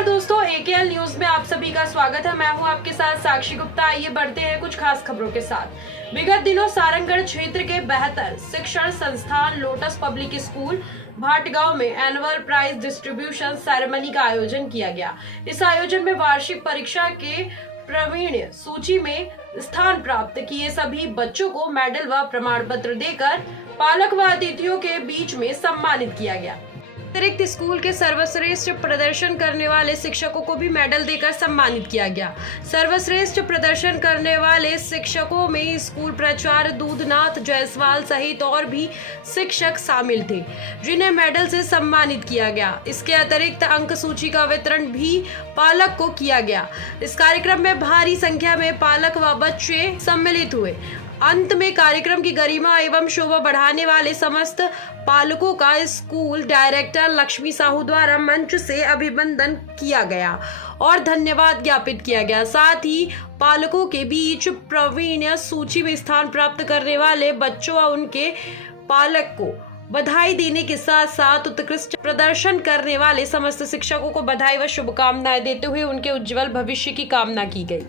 नमस्कार दोस्तों, एकेएल न्यूज में आप सभी का स्वागत है। मैं हूं आपके साथ साक्षी गुप्ता। आइए बढ़ते हैं कुछ खास खबरों के साथ। विगत दिनों सारंगगढ़ क्षेत्र के बेहतर शिक्षण संस्थान लोटस पब्लिक स्कूल भाटगांव में एनुअल प्राइज डिस्ट्रीब्यूशन सेरेमनी का आयोजन किया गया। इस आयोजन में वार्षिक परीक्षा के प्रवीण सूची में स्थान प्राप्त किए सभी बच्चों को मेडल व प्रमाण पत्र देकर पालक व अतिथियों के बीच में सम्मानित किया गया। अतिरिक्त स्कूल के सर्वश्रेष्ठ प्रदर्शन करने वाले शिक्षकों को भी मेडल देकर सम्मानित किया गया। सर्वश्रेष्ठ प्रदर्शन करने वाले शिक्षकों में स्कूल प्राचार्य दूधनाथ जायसवाल सहित और भी शिक्षक शामिल थे, जिन्हें मेडल से सम्मानित किया गया। इसके अतिरिक्त अंक सूची का वितरण भी पालक को किया गया। इस कार्यक्रम में भारी संख्या में पालक व बच्चे सम्मिलित हुए। अंत में कार्यक्रम की गरिमा एवं शोभा बढ़ाने वाले समस्त पालकों का स्कूल डायरेक्टर लक्ष्मी साहू द्वारा मंच से अभिनंदन किया गया और धन्यवाद ज्ञापित किया गया। साथ ही पालकों के बीच प्रवीण सूची में स्थान प्राप्त करने वाले बच्चों व उनके पालक को बधाई देने के साथ साथ उत्कृष्ट प्रदर्शन करने वाले समस्त शिक्षकों को बधाई व शुभकामनाएं देते हुए उनके उज्जवल भविष्य की कामना की गई।